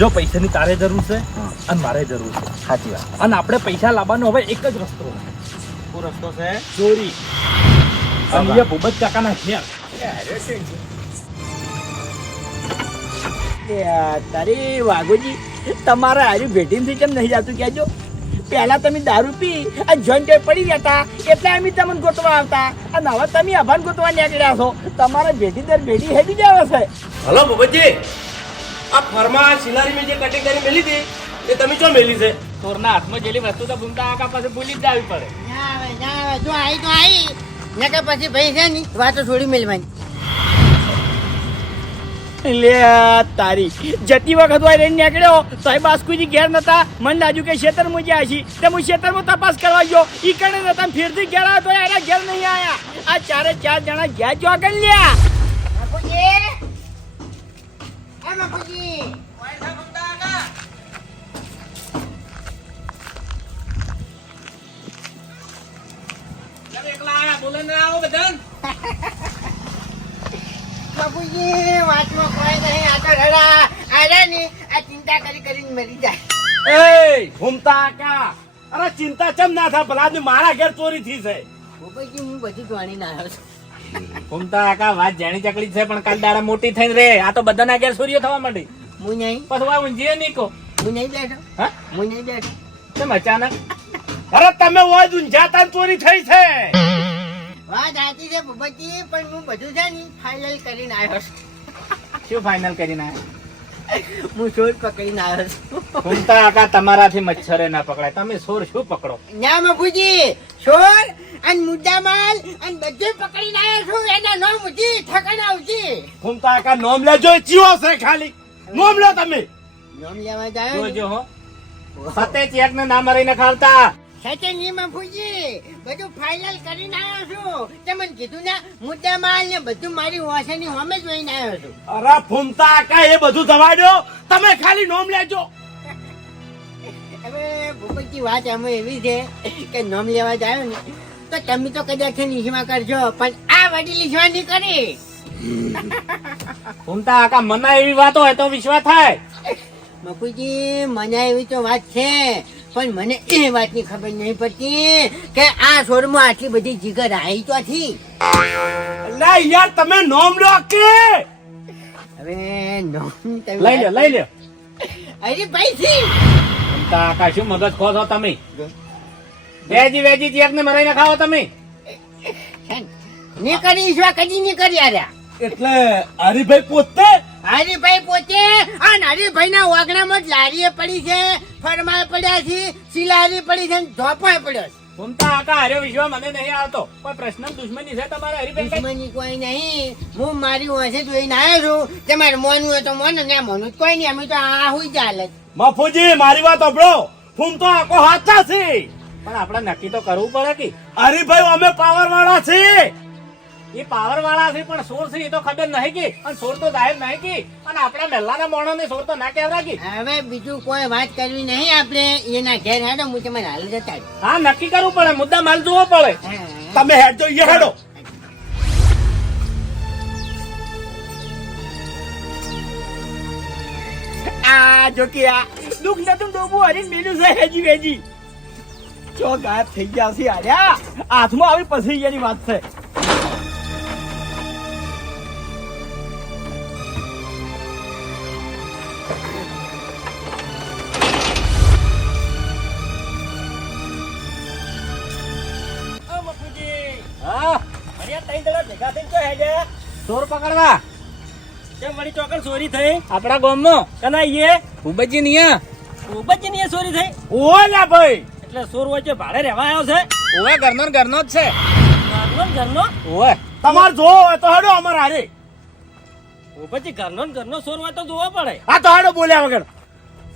જો પૈસાની તારે જરૂર છે અને મારે જરૂર છે. સાચી વાત. અને આપણે પૈસા લાવવાનો હવે એક જ રસ્તો. શું રસ્તો છે. ચોરી. અને એ ભૂપત કાકાના ઘેર. તારી વાઘોજી તમારા હારી ભેટીથી કેમ નહીં જતું કહેજો? પહેલા તમે દારૂ પી અને જોઈન્ટ પડી ગયા હતા એટલે અમે તમને ગોતવા આવતા. અને હવે તમે અભાન ગોતવા નીકળ્યા છો. તમારા ભેટી દર ભેટી હેડી જ આવે છે. હલો ભૂપતજી. આ ફરમા સિલારી મેં જે કટિંગ કરી મેલી હતી એ તમે ચો મેલી છે? ચોરના હાથમાં જેલી વસ્તુ તો ભૂમતા કાકા પાસે ભૂલી જ આવી પડે. ના આવે ના આવે જો આવી તો આવી ને કે પછી ભાઈ છે ની વાતો છોડી મેલવાની. લે તારી. જતી વખત હોય રહીને નીકળ્યો સાહેબ બાસ્કુજી ઘેર નતા. મન લાગ્યું કે ખેતરમાં જ્યાં છી તે હું ખેતરમાં તપાસ કરવા ગયો. ઈ કણે નતા. ને ઘેર આવ્યો તો એના ઘેર નહીં આયા. આ ચારે ચાર જણા ઘેર જો આગળ લ્યા. બાપુજી. બાપુજી વાતમાં કોઈ નહીં આ તો રડા. આરે ની આ ચિંતા કરી કરીને મરી જાય. એ ઘૂમતા કા અરે ચિંતા ચમ ના થાય ભલા મારા ઘેર ચોરી થઈ છે બાપુજી હું બધું જાણીને આવ્યો છું. ઘૂમતા આકા વાત જાણી ચકડી છે પણ કાલ દાડા મોટી થઈને રે. આ તો બધાના ઘેર સૂર્યો થવા માંડી. હું નહીં. પછી વા ઊંઘીએ નહીં કો હું નહીં બેઠો. હા? હું નહીં બેઠો. કેમ અચાનક? અરે તમે હોય ઊંઝાતા ચોરી થઈ છે. વાત આતી છે બાપુજી પણ હું બધું છે ને ફાઇનલ કરીને આવ્યો છું. શું ફાઇનલ કરીને આવ્યો? હું ચોર પકડીને આવ્યો છું. ઘૂમતા આકા તમારાથી મચ્છરે ના પકડાય. તમે સોર શું પકડો? ના મફુજી સોર અને મુદ્દામાલ અને બધું પકડીને એના નામ ઉજી ઠકાણા ઉજી. ઘૂમતા કા નામ લેજો ચીવો છે ખાલી. નામ લો તમે. નામ લેવા જાય જોજો હો. સતે ચેક ને ના મરીને ખાવતા. માં ફૂજી. બધું ફાઇનલ કરીને આવ્યો છું. તમને કીધું ને મુદ્દામાલ ને બધું મારી વાસણની હોમે જોઈને આવ્યો છું. અરે ફૂમતા આકા એ બધું દવાડ્યો તમે ખાલી નોમ લેજો. હવે ભૂપતજી વાત અમે એવી છે કે નામ લેવા જાય ને તો તમે તો કદાચ નિશમાં કરજો પણ આ વડી લીસવા નહીં કરી. ઘૂમતા આકા મના એવી વાતો હોય તો વિશ્વાસ થાય. મકુજી મને એવી તો વાત છે પણ મને એ વાતની ખબર નહીં પડતી કે આ સોરમાં આટલી બધી જીગર આવી તો હતી લે યાર તમે નોમ લો કે હવે નોમ તમે- લઈ લે લઈ લ્યો. અરે ભાઈ થી કાકા શું મગજ ખો છો તમે વેજી વેજી ચેક ને મરાઈને ખાઓ તમે. ને કરી ઈશ્વર કદી ની કરી આર્યા? એટલે હરિભાઈ પોતે? હરીભાઈ પોતે? અને હરીભાઈ ના વાગણામાં જ લારીએ પડી છે ફરમાળ પડ્યા છે સિલારી પડી છે ધોપાય પડ્યો છે. ઘૂમતા અરે વિશ્વાસ મને નહીં આવતો. કોઈ પ્રશ્ન દુશ્મની છે તમારે હરીભાઈ? દુશ્મની કોઈ નહીં. હું મારી વાંસે જોઈને આવ્યો છું. તમારે મોનવું હોય તો મોન ના મોનું કોઈ નહીં. અમે તો આ હુઈ ચાલે મફુજી મારી વાત સાંભળો. ફૂમ તો આખો હાચા છે. પણ આપણે નક્કી તો કરવું પડે કે હરિભાઈ અમે પાવર વાળા છે એ પાવર વાળા છે પણ સોર છે એ તો ખબર નહીં કે. અને સોર તો જાહેર નહીં કે. અને આપણા મહેલાના મોણો ને સોર તો ના કહેવરા કે. હવે બીજું કોઈ વાત કરવી નહીં આપણે. એના ઘેર હેડો હું તમારે હાલ જતા હા નક્કી કરવું પડે મુદ્દા માલ જોવો પડે. તમે હેડજો એ હેડો. આ જો કે આ દુઃખ નતું ડોબું હરીને બીજું છે હેજી વેજી. ચો ગાયબ થઈ ગયા છે આર્યા હાથમાં આવી પછી ગયાની વાત છે. સોર પકડવા. કેમ વળી ચોકડ ચોરી થઈ. આપણા ગામમાં. કના ઈએ ભૂપતજી નિયા ઉબજી ની ચોરી થઈ. ઓ લા ભાઈ. એટલે સોર વચ્ચે ભાડે રહેવા આવ્યો છે ઓવે ઘરનો ને ઘરનો જ છે. ઘરનો ને ઘરનો? ઓવે તમાર જો હોય તો હેડો અમાર હારે. ઉબજી ઘરનો ને ઘરનો સોર હોય તો જોવો પડે. આ તો હેડો બોલ્યા વગર.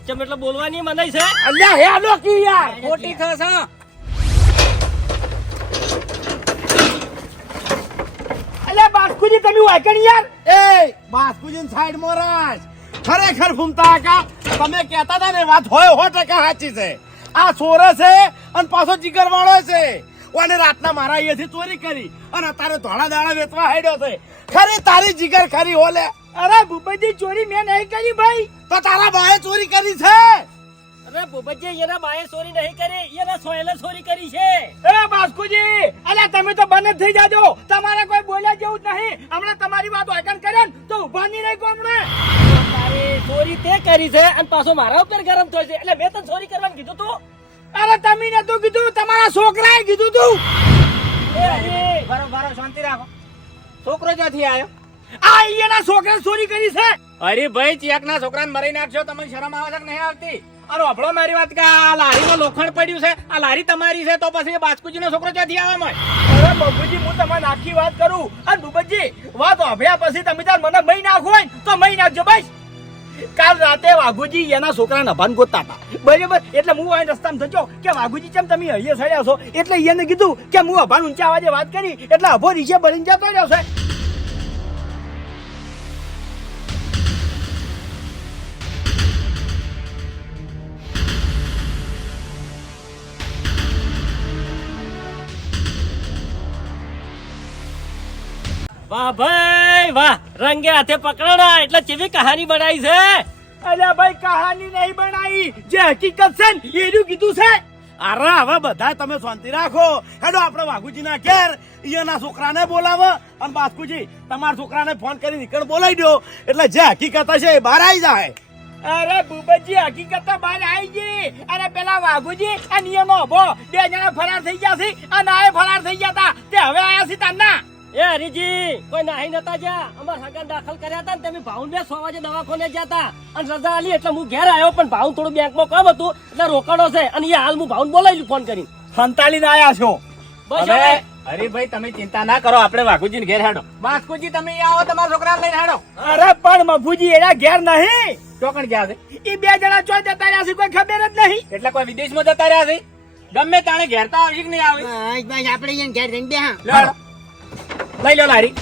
ચમ એટલે બોલવાની મનાઈ છે? અલ્યા હેડો કી યાર? ખોટી થશે. અલ્યા બાસ્કુજી તમે વાંકણ યાર? એ બાસ્કુજી સાઈડ મોરાજ ખરેખર ઘૂમતા કા તમે કહેતા હતા ને વાત હોય હો ટકા સાચી છે. આ સોરે છે અને પાછો જીગર વાળો છે. અને રાતના મારા અહીંયાથી ચોરી કરી અને અત્યારે ધોળા દાડા વેચવા હેડ્યો છે. ખરી તારી જીગર ખરી ઓલે અરે ભૂપતજી ચોરી મેં નહીં કરી ભાઈ. તો તારા ભાઈએ ચોરી કરી છે? અરે ભૂપતજી એના બાએ ચોરી નહીં કરી એના સોયલે ચોરી કરી છે. એ બાસ્કુજી અલ્યા તમે તો બંને જ થઈ જાજો. તમારે કોઈ બોલ્યા જેવું જ નહીં. હમણાં તમારી વાત વાંચન કરે તો ઊભા નહીં રહી હમણાં. તારે ચોરી તે કરી છે અને પાછો મારા ઉપર ગરમ થયો છે. એટલે મેં તને ચોરી કરવાનું કીધું તું. અરે તમે તું કીધું તમારા છોકરાએ કીધું તું. બરો બરો શાંતિ રાખો. છોકરો ક્યાંથી આવ્યો આ અહીંયાના છોકરાએ ચોરી કરી છે. હરીભાઈ ચિયાકના છોકરાને મરી નાખશો તમને શરમ આવે છે કે નહીં આવતી? અરે અભળો મારી વાત કે આ લારીમાં લોખંડ પડ્યું છે આ લારી તમારી છે તો પછી બાસ્કુજીનો છોકરો ક્યાંથી આવે અરે બાપુજી હું તમને આખી વાત કરું. અને ભૂપતજી વાત અભ્યા પછી તમે તાર મને મહી નાખો હોય તો મહી નાખજો બસ. કાલ રાતે વાઘુજી એના છોકરાને અભાન ગોતતા હતા. બરાબર? એટલે હું અહીં રસ્તામાં થયો. કે વાઘુજી કેમ તમે હૈયે સડ્યા છો? એટલે એને કીધું કે હું અભાન ઊંચા અવાજે વાત કરી, એટલે અભો રીશે ભરીને જતો રહ્યો છે. વાહ ભાઈ, વાહ. રંગે હાથે પકડાણા એટલે કેવી કહાની બનાવી છે? અલ્યા ભાઈ કહાની નહીં બનાવી જે હકીકત છે ને એનું કીધું છે. અરે હવે બધા તમે શાંતિ રાખો. હેડો આપણે વાઘુજીના ઘેર. અહીંયાના છોકરાને બોલાવો. અને બાસ્કુજી તમારા છોકરાને ફોન કરી નીકળ બોલાવી દો. એટલે જે હકીકત હશે એ બહાર આવી જાય. અરે ભૂપતજી હકીકત તો બહાર આવી ગઈ. અરે પેલા વાઘુજી અને નિયમો બે જણા ફરાર થઈ ગયા છે. અને આ ફરાર થઈ ગયા હતા. તે હવે આયા છે તારના એ હરીજી કોઈ નાહી નતા જ્યાં? અમાર હગા દાખલ કર્યા હતા ને તમે ભાઉન બે સો વાગે દવાખાને ગયા હતા. અને રજા આલી એટલે હું ઘેર આવ્યો પણ ભાઉન થોડું બેંકમાં કામ હતું એટલે છે. અને એ હાલ હું ભાઉન બોલાવી ફોન કરી સંતાલીને આયા છો. બસ હવે હરીભાઈ તમે ચિંતા ના કરો આપણે વાઘુજીને ઘેર હેડો. બાસ્કુજી તમે આવો તમારા છોકરા લઈને હેડો. અરે પણ મફુજી એના ઘેર નહીં. ચોકણ ગયા છે. એ બે જણા ચો જતા રહ્યા છે કોઈ ખબર જ નહીં. એટલે કોઈ વિદેશમાં જતા રહ્યા છે? ગમે તાણે ઘેરતા આવશે કે નહીં આવે. આપણે ઘેર જઈને હેડો. લઈ લો લારી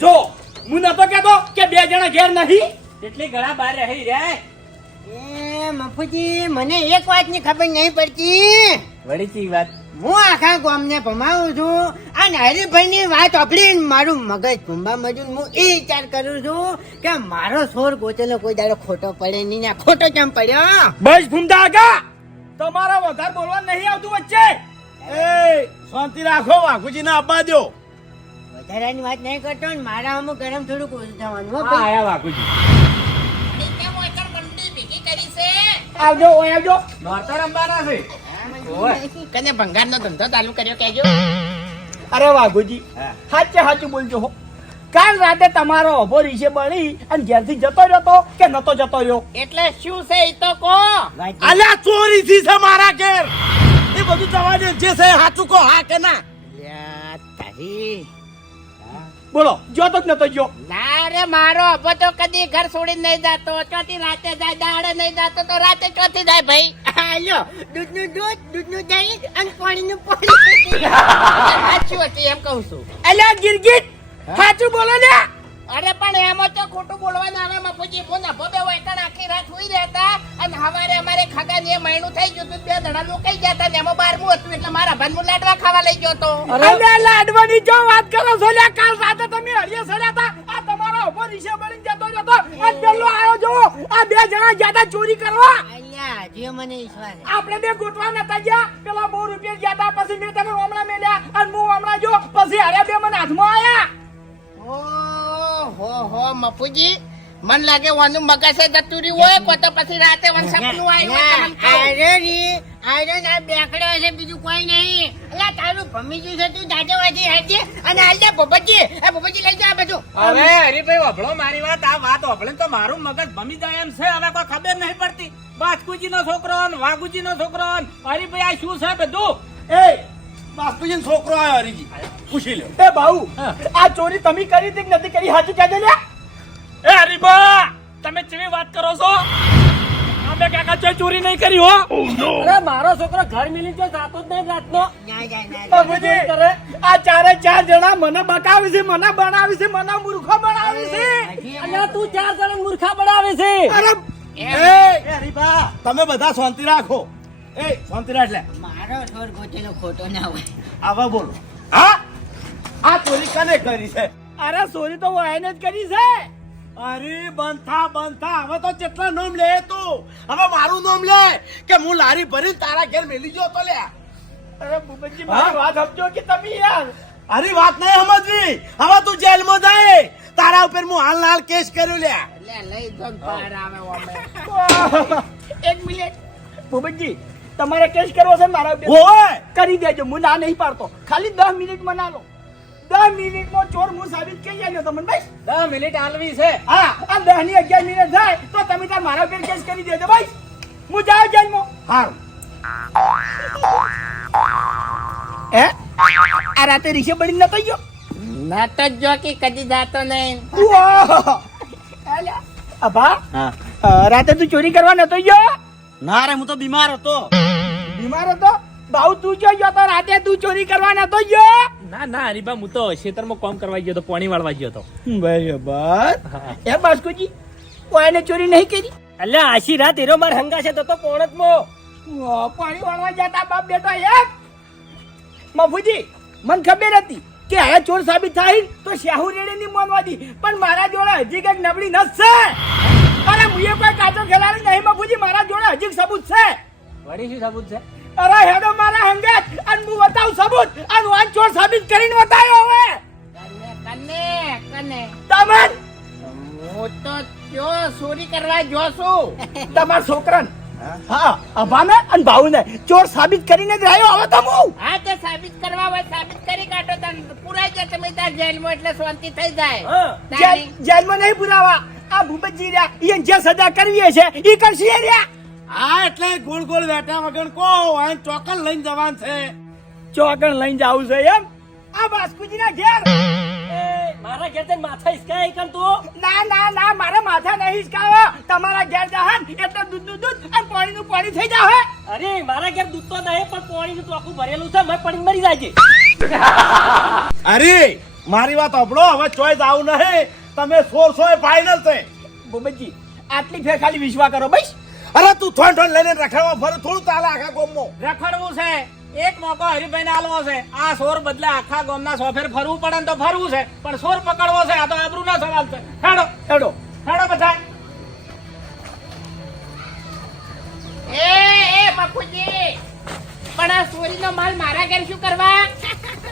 જો હું નતો કેતો કે બે જણા ઘેર નહીં એટલે ઘણા બહાર રહી રે. એ મફુજી મને એક વાતની ખબર નહીં પડતી. વળી વાત? હું આખા ગામને ભમાવું છું અને હરીભાઈની વાત સાંભળીને મારું મગજ ભૂંબા મજૂર. હું એ વિચાર કરું છું કે મારો સોર ગોચેલો કોઈ દાડો ખોટો પડે નહીં ને આ ખોટો કેમ પડ્યો? બસ ભૂમતા આગા! તમારા વધારે બોલવા નહીં આવતું વચ્ચે! એ શાંતિ રાખો વાઘુજીને આપવા દો. વધારાની વાત નહીં કરતો ને મારા અમુક ગરમ થોડુંક ઓછું થવાનું. આયા વાઘુજી. આવજો ઓય આવજો. નોરતા રમવાના છે. ઓય. કને ભંગારનો ધંધો ચાલુ કર્યો કેજો અરે વાઘુજી સાચે સાચું બોલજો હો. કાલ રાતે તમારો અભો રીશે બળી અને ઘેરથી જતો રહ્યો તો કે નતો જતો રહ્યો? એટલે શું છે એ તો કો અલ્યા ચોરી થી છે મારા ઘેર. એ બધું જવા દે જે છે સાચું કહો હા કે ના? તારી. બોલો જો તો જ નતો જો ના રે મારો અભો તો કદી ઘર છોડી નહીં જતો. ચોથી રાતે જાય દાડે નહીં જતો તો રાતે ચોથી જાય ભાઈ. હાલો દૂધનું દૂધ દૂધનું દહીં અને પાણીનું પાણી. સાચું હતી એમ કહું છું. અલ્યા ગિરગીટ સાચું બોલો ને. અરે પણ એમાં તો ખોટું બોલવાનું આવે મફુજી ફોન અભો બે વૈકણ આખી રાત સુઈ રહેતા. અને હવારે અમારે ખગા ને મહિનું થઈ ગયું હતું બે ધણા લોકાઈ ગયા હતા ને એમાં બારમું હતું એટલે મારા ભાનમું લાડવા ખાવા લઈ ગયો તો અરે લાડવાની જો વાત કરો છો કાલ રાતે તમે હરિયે સડ્યા હતા. આ તમારો જતો જતો આ પેલો આવ્યો જો આ બે જણા તા ચોરી કરવા. અલ્યા જે મને વિશ્વાસ આપણે બે ગોટવા નતા ગયા. પેલા બહુ રૂપિયા તા પછી મેં તમે હમણાં મેલ્યા અને હું હમણાં જો પછી હારે બે મને હાથમાં આયા. ઓ હો મફુજી. મન લાગે વાનું મગજ છે જતું રહ્યું હોય કોતો પછી રાતે વન સપનું આવ્યું હોય રી કહું. ના બેકડે છે બીજું કોઈ નહીં. એટલે તારું ભમીજું છે તું દાદા વાજી હેડજે અને હાલજે બબજી એ બબજી લઈ જા આ બધું. હવે હરીભાઈ વભળો મારી વાત આ વાત વભળે તો મારું મગજ ભમી જાય એમ છે. હવે કોઈ ખબર નહીં પડતી. બાસ્કુજી નો છોકરો વાગુજી વાઘુજી નો છોકરો હરીભાઈ આ શું છે બધું? એ બાસ્કુજી છોકરો આવ્યો હરીજી. પૂછી લ્યો. એ બાઉ આ ચોરી તમે કરી હતી કે નથી કરી? હાચું કહેજો લ્યા. એ હરીબા તમે કેવી વાત કરો છો? અમે કાકા ચોય ચોરી નહીં કરી હો? અરે મારો છોકરો ઘર મિલી જો જાતો જ નહીં રાતનો. આ ચારે ચાર જણા મને બકાવે છે મને બનાવે છે મને મૂર્ખો બનાવે છે. અને તું ચાર જણા મૂર્ખા બનાવે છે. અરે એ હરીબા તમે બધા શાંતિ રાખો. એ શાંતિ રાખ લે. મારો છોડ ગોચેલો ખોટો ના હોય. આવા બોલો. હા? આ ચોરી કને કરી છે? અરે ચોરી તો હું એને જ કરી છે. અરે બંધા બંધા હવે તો કેટલા નામ લે તું. હવે મારું નામ લે કે હું લારી ભરીને તારા ઘેર મેલી ગયો તો લે. અરે ભૂપતજી મારી વાત સમજો કે તમે યાર? અરે વાત નહીં સમજવી. હવે તું જેલમાં જાય. તારા ઉપર હું હાલ હાલ કેસ કર્યો લે. લે લઈ જો ને આવે ઓમે. એક મિનિટ. ભૂપતજી તમારે કેસ કરવો છે ને મારા ઉપર ઓય કરી દેજો હું ના નહીં પાડતો. ખાલી દસ મિનિટ મના લો દસ મિનિટમાં ચોર હું સાબિત કરી આવ્યો તમને ભાઈ દસ મિનિટ આલવી છે. હા આ દસની અગિયાર મિનિટ થાય તો તમે તાર મારા ઉપર કેસ કરી દેજો ભાઈ. હું જાઉં જેલમાં. હારું. હે? આ રાતે રીક્ષે બળી નતો ગયો? ના જો કે કદી જાતો નહીં. અભા રાતે તું ચોરી કરવા નતો ગયો? ના રે હું તો બીમાર હતો. બીમાર હતો? બાઉ તું જો ગયો તો રાતે તું ચોરી કરવા નતો ગયો? ના ના હરીબા હું તો ખેતરમાં કામ કરવા ગયો તો પાણી વાળવા ગયો તો. બરાબર. એ બાસ્કુજી કોઈને ચોરી નહીં કરી? એટલે આશી રાત એરો માર હંગા છે તો તો પોણતમાં મો? પાણી વાળવા જતા બાપ બેટો એક. મફુજી મને ખબર હતી કે આ ચોર સાબિત થાય તો શાહુ રેડે ની માનવાથી પણ મારા જોડે હજી કંઈક નબળી નસ છે. અરે મુએ કોઈ કાચો ખેલાડી નહીં મફુજી મારા જોડે હજી સબૂત છે. વળી શું સાબુત છે? અરે હેડો મારા હંગે. અને હું બતાવું સબૂત. અને વાન ચોર સાબિત કરીને બતાયો હવે. કને કને કને. તમન હું તો જો ચોરી કરવા જો છું તમારા છોકરાને? હા? અભાને અને ભાઉને. ચોર સાબિત કરીને જ રહ્યો હવે તો હું હા તો સાબિત કરવા હોય સાબિત કરી કાઢો તન પુરાઈ જાય તમે તાર જેલમાં એટલે શાંતિ થઈ જાય. જેલમાં નહીં પુરાવા. આ ભૂપતજી રહ્યા. ઈ જે સજા કરવી છે ઈ કરશે રહ્યા. હા એટલે ગોળ ગોળ બેઠા વગર કો આ ચોકન લઈને જવાન છે. ચોકણ લઈને જાવું છે એમ? આ બાસ્કુજી ના ઘેર. એ, મારા ઘેર જઈને માથા હિસકાય કણ તું ના ના ના મારા માથા નહીં હિસકાવો તમારા ઘેર જહન એટલે દૂધ દૂધ દૂધ અને પાણી નું પાણી થઈ જાવ અરે મારા ઘેર દૂધ તો નહીં પણ પાણીનું ટોકું ભરેલું છે. મેં પાણી મરી જાય અરે મારી વાત સાંભળો હવે ચોઈસ આવું નહીં. તમે સોર સો ફાઇનલ છે. ભૂપતજી આટલી ફેર ખાલી વિશ્વા કરો બસ. અરે તું થોન થોન લઈને રખડવા ફરે થોડું તાલે આખા ગોમમાં. રખડવું છે. એક મોકો હરિભાઈ ને આલવો છે. આ સોર બદલે આખા ગામના સોફેર ફરવું પડે ને તો ફરવું છે. પણ સોર પકડવો છે આ તો આબરૂ ના સવાલ છે. હેડો. હેડો. હેડો બધા. એ એ બાપુજી. પણ આ ચોરીનો માલ મારા ઘેર શું કરવા?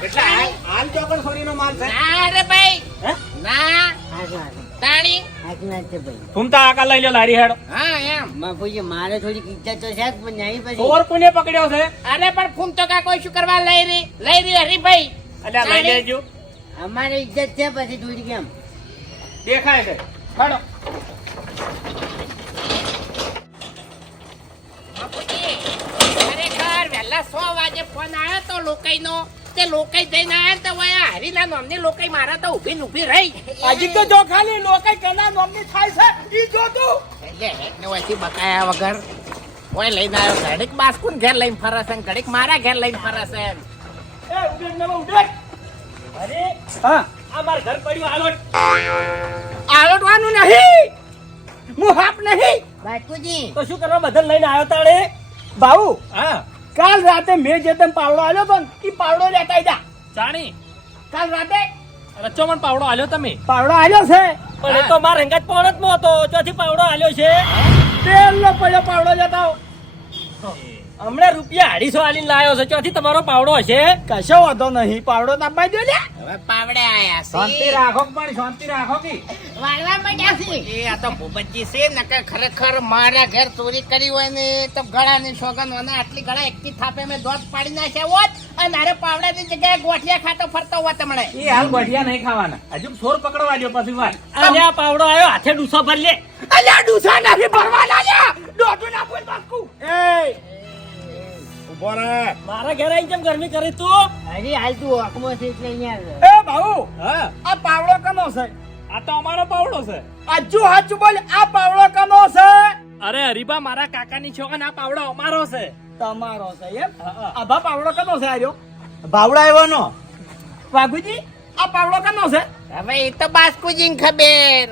એટલે હાલ ચોકડ સોરીનો માલ છે. ના રે ભાઈ. હા? ના. તાણી? ઘૂમતા આકા લઈ લો લારી હેડો. હા એમ. બાપુજી મારે થોડીક ઈજ્જત તો છે પણ નહીં પછી? સોર કોને પકડ્યો છે? અરે પણ ફૂમ તો કા કોઈ શું કરવા લઈ રહી? લઈ રહી હરીભાઈ એટલે લઈ લેજો. અમારે ઈજ્જત છે પછી થોડી કેમ? દેખાય છે. બાપુજી ખરેખર વહેલા સો વાગે ફોન આવ્યો તો લોકાઈનો. તે લોકઈ જઈને આવ્યા તો વયા હરીના નોમની લોકઈ મારા તો ઊભી ને ઊભી રહી. હજી તો જો ખાલી લોકઈ કેના નોમની થાય છે ઈ જો તું. એટલે હેઠને વચ્ચે બકાયા વગર. ઓય લઈને આવ્યો ઘડીક બાસ્કુન ઘેર લઈને ફરે ને ઘડીક મારા ઘેર લઈને ફરે એ ઉડેક ને ઉડેક અરે હા. આ માર ઘર પડ્યું આલોટ આલોટવાનું નહીં. હું હાપ નહીં. બાપુજી. તો શું કરવા બધા લઈને આવ્યો તાળે ભાઉ હા. કાલ રાતે મેં જે તને પાવડો આલ્યો તો એ પાવડો લેતા જા જાણી? કાલ રાતે? રચોમણ પાવડો આલ્યો તમે? પાવડો આલ્યો છે. પણ એ તો માર હંગાત પોણતમાં હતો ચોથી પાવડો આલ્યો છે. તેલનો પડ્યો પાવડો જતા હમણાં રૂપિયા અઢીસો આલીને લાયો છે. ચોથી તમારો પાવડો હશે? કશો વાંધો નહીં. પાવડો તાપવા દો લે હવે પાવડે આયા શાંતિ રાખો પણ શાંતિ રાખો કે. વાળવા માંડ્યા છે. એ આ તો ભૂપતજી છે ને કે ખરેખર મારા ઘેર ચોરી કરી હોય ને તો ગળાની સોગન અને આટલી ગળા એકથી થાપે મેં દોત પાડી નાખ્યા હોત અને અરે પાવડાની જગ્યાએ ગોઠિયા ખાતો ફરતો હોત તમને એ હાલ ગોઠિયા નહીં ખાવાના. હજુ સોર પકડવા દો પછી વાત. અને આ પાવડો આવ્યો હાથે ડૂસો ભરી લે. અલ્યા ડુસા નથી ભરવાના લ્યા. ડોટું ના બોલ બાસ્કુ એ ઊભો મારા ઘરે આઈ કેમ ગરમી કરી તું? હજી હાલ તું હકમાં છે એટલે અહીંયા એ ભાઉ હા. આ પાવડો કનો છે? આ તો અમારો પાવડો છે. આજુ હાચું બોલ આ પાવડો કનો છે? અરે હરીબા મારા કાકાની છોકરા આ પાવડો અમારો છે. તમારો છે એમ? આભા પાવડો કનો છે આર્યો? ભાવડા એવાનો વાઘુજી આ પાવડો કનો છે? હવે એ તો બાસ્કુજી ખબર.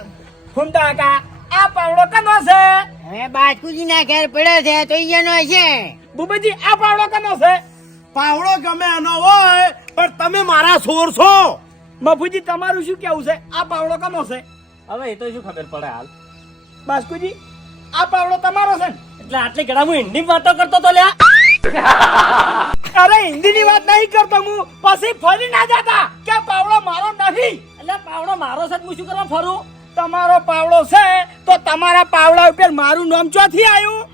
ફૂમતા કાકા આ પાવડો કનો છે? હવે બાસ્કુજી ના ઘેર પડ્યો છે તો ઈયાનો છે. બુબજી આ પાવડો કનો છે? પાવડો ગમે એનો હોય પણ તમે મારા સોર છો. બાપુજી તમારું શું કેવું છે? આ પાવડો કનો છે? હવે એ તો શું ખબર પડે હાલ? બાસ્કુજી આ પાવડો તમારો છે એટલે આટલી ઘડા હું હિન્દી વાતો કરતો તો લ્યા. અરે હિન્દીની વાત નહીં કરતો હું. પછી ફરી ના જતા કે પાવડો મારો નથી. એટલે પાવડો મારો છે હું શું કરવા ફરું? તમારો પાવડો છે તો તમારા પાવડા ઉપર મારું નામ ચોથી આવ્યું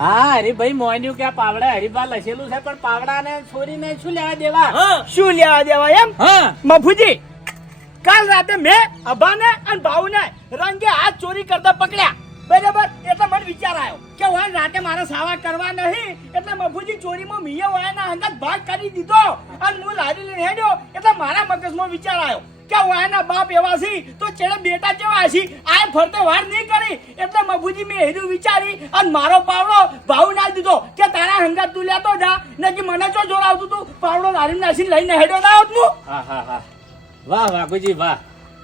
હા હરીભાઈ મોન્યું કે આ પાવડા હરીબા લસેલું છે પણ પાવડા ને છોરી ને શું લેવા દેવા? હા. શું લેવા દેવા એમ? હા. મફુજી કાલ રાતે મેં અભાને અને ભાઉને રંગે હાથ ચોરી કરતા પકડ્યા. બરાબર? એટલે મને વિચાર આવ્યો કે હું રાતે મારા સાવા કરવા નહીં એટલે મફુજી ચોરીમાં મીયાં હોય ના અંગત ભાગ કરી દીધો. અને હું લારી લઈને હેડ્યો એટલે મારા મગજમાં વિચાર આવ્યો. કે વાના બાપ એવા છે? તો ચેડે બેટા જેવા છે? આ ફરતે વાર નહીં કરી. એટલે મફુજી મેં હેરું વિચારી અને મારો પાવડો ભાવ ના દીધો કે તારા હંગાત તું લેતો જા. ને કે મને ચો જોડાવતું તું? પાવડો લારી નાસી લઈને હેડો ના આવતું હું? હા હા હા. વાહ વાઘુજી વાહ.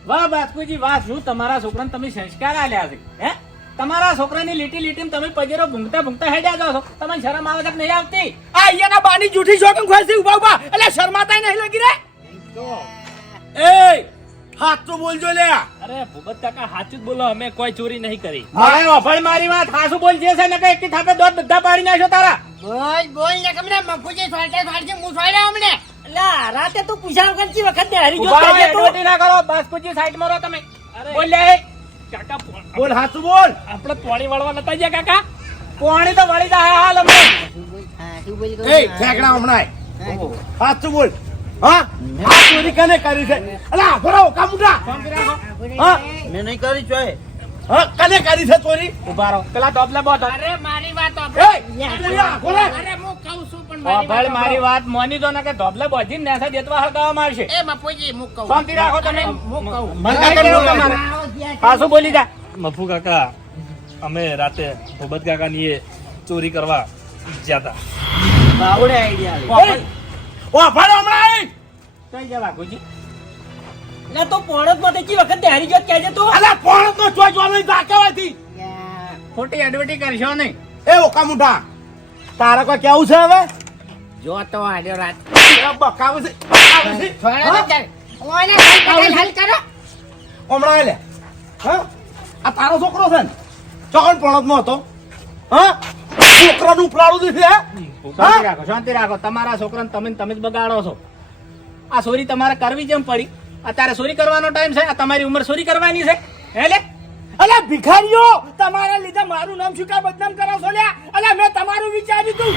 વાહ બાસ્કુજી વાહ. શું તમારા છોકરાને તમે સંસ્કાર આલ્યા છે? હે? તમારા છોકરાની લીટી લીટી તમે પગેરો ભૂંગતા ભૂંગતા હેડ્યા જાઓ છો. તમને શરમ આવે કે નહીં આવતી? આ અહીંયાના બાની જૂઠી છોકરી ખોસી ઊભા ઊભા. એટલે શરમાતા નહીં લગી રે? એ હાથ તો બોલજો લે અરે ભૂપત કાકા સાચું બોલો અમે કોઈ ચોરી નહીં કરી. મારે અભળ મારી વાત હાસુ બોલ જે છે ને કે એકી થાપે દોત બધા પાડી નાખ્યો તારા. બોલ બોલ ને કમરે મફુજી હું અમને એટલે રાતે તું પૂછા વગર વખત ને હરી રહો, જોતા એડવર્ટી ના કરો બાસ્કુજી સાઈડમાં રહો તમે. અરે. બોલ લે. કાકા બોલ હાથ બોલ. આપણે પોણી વાળવા નતા ગયા કાકા? પોણી તો વળી જાય હાલ અમે હા શું બોલી? એ ઠેકડા હમણાં હાથ બોલ. હા? ચોરી કને કરી છે? અલા ભરો કામુડા હા? મેં નહીં કરી ચોય. હા કને કરી છે ચોરી? ઊભા રહો. પેલા ટોપલે બોટ અરે મારી વાત એ અભળ. બોલ્યા, બોલે. અરે હું કહું છું પણ મારી મારી વાત મોની દો ને કે ધોબલે બોધીને નેસા દેતવા હળગાવા મારશે એ મફુજી હું કહું. શાંતિ રાખો તમે. હું કહું. મને કાંઈ કરવું તમારે. હાસુ બોલી જા. મફુ કાકા અમે રાતે ભોબત કાકા ની ચોરી કરવા જ્યાતા બાવડે આઈડિયા ઓ ભરો હમણાં. કઈ જવા ગુજી? એટલે તો પોણતમાં ચી વખત ને હરી જોત કહેજે તું. અલા કોણ તો ચોય જોવાનો દાખવાથી ખોટી એડવર્ટી કરશો નહીં. એ ઓકા મુઠા તારા કોઈ કેવું છે હવે? જો તો આડ્યો રાત. બકાવું છે બકાવું છે. છોડો હા? ઓને હલ કરો. હમણાં લે હા? આ તારો છોકરો છે ને? પોણતમાં હતો. હા? છોકરાનું ઉપલાડું દીધું હે? શાંતિ રાખો શાંતિ રાખો. તમારા છોકરાને તમે તમે જ બગાડો છો. આ ચોરી તમારે કરવી જેમ પડી. અત્યારે ચોરી કરવાનો ટાઈમ છે આ તમારી ઉંમર ચોરી કરવાની છે. હે લે? અલા ભિખારીઓ તમારા લીધે મારું નામ શું કા બદનામ કરો છો લ્યા. અલા મેં તમારું વિચાર્યું તું.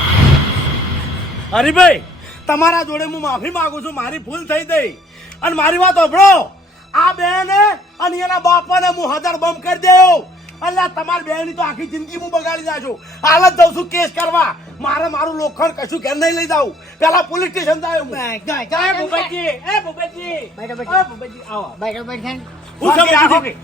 હરિભાઈ તમારા જોડે હું માફી માંગુ છું મારી ભૂલ થઈ ગઈ. અને મારી વાત સાંભળો. આ બેને અને એના બાપાને હું હજાર બમ કરી દેયો અલ્યા તમારી બેની તો આખી જિંદગી હું બગાડી જાજો હાલ જ જઉં છું કેસ કરવા. મારે મારું લોખંડ કશું ઘેર નહીં લઈ જાઉં. પેલા પોલીસ સ્ટેશન જાય હું. એ ભૂપેજી એ ભૂપતજી બરાબર એ આવો. બરાબર છે હું સમજી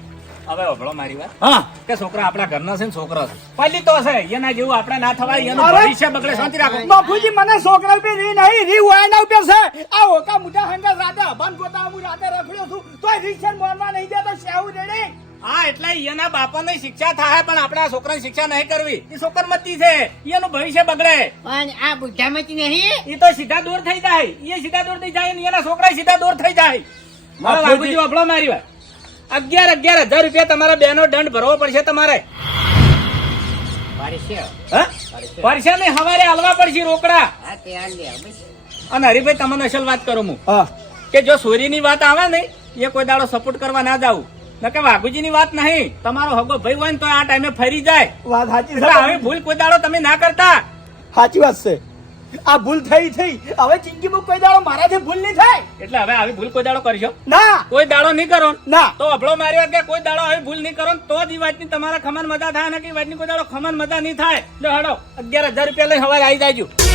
હવે અભળો મારી વાત. હા. કે છોકરા આપણા ઘરના છે ને છોકરા છે. પહેલી તો છે એના જેવું આપણે ના થવાય એનું ભવિષ્ય બગડે શાંતિ રાખો. બાપુજી મને છોકરા ઉપર રી નહીં રી વાયના ઉપર છે. આ ઓકા મોટા હંગા રાતે અભાન ગોતા હું રાતે રખડ્યો છું. તોય રિક્ષન મોરવા નહીં દેતો શેવું રેડે હા એટલે એના બાપાને શિક્ષા થાય પણ આપણા છોકરાને શિક્ષા નહીં કરવી. એ છોકરમતી છે એનું ભવિષ્ય બગડે. પણ આ બુદ્ધામતી નહીં એ? તો સીધા દૂર થઈ જાય. એ સીધા દૂર થઈ જાય ને એના છોકરા સીધા દૂર થઈ જાય. મારા બાપુજી. વફળો મારી વાત. અગિયાર અગિયાર હજાર રૂપિયા તમારા બેનો દંડ ભરવો પડશે તમારે. હા? પડશે ને હવારે હાલવા પડશે રોકડા. અને હરીભાઈ તમને અસલ વાત કરું હું. હા. કે જો સોરી ની વાત આવે ને એ કોઈ દાડો સપોર્ટ કરવા ના જાવ નકે વાઘુજીની વાત નહીં. તમારો હગો ભાઈ હોય ને તો આ ટાઈમે ફરી જાય. વાત સાચી છે આવી ભૂલ કોઈ દાડો તમે ના કરતા. સાચી વાત છે. આ ભૂલ થઈ થઈ. હવે જિંદગીમાં કોઈ દાડો મારાથી ભૂલ નહીં થાય. એટલે હવે આવી ભૂલ કોઈ દાડો કરશો? ના. કોઈ દાડો નહીં કરો. ના. તો અભળો મારી વાત કે કોઈ દાડો આવી ભૂલ નહીં કરો તો જ વાત વાતની તમારા ખમન મજા થાય ને કે વાતની કોઈ દાડો ખમન મજા નહીં થાય. લો હડો અગિયાર હજાર રૂપિયા લઈ સવારે આવી જાયજો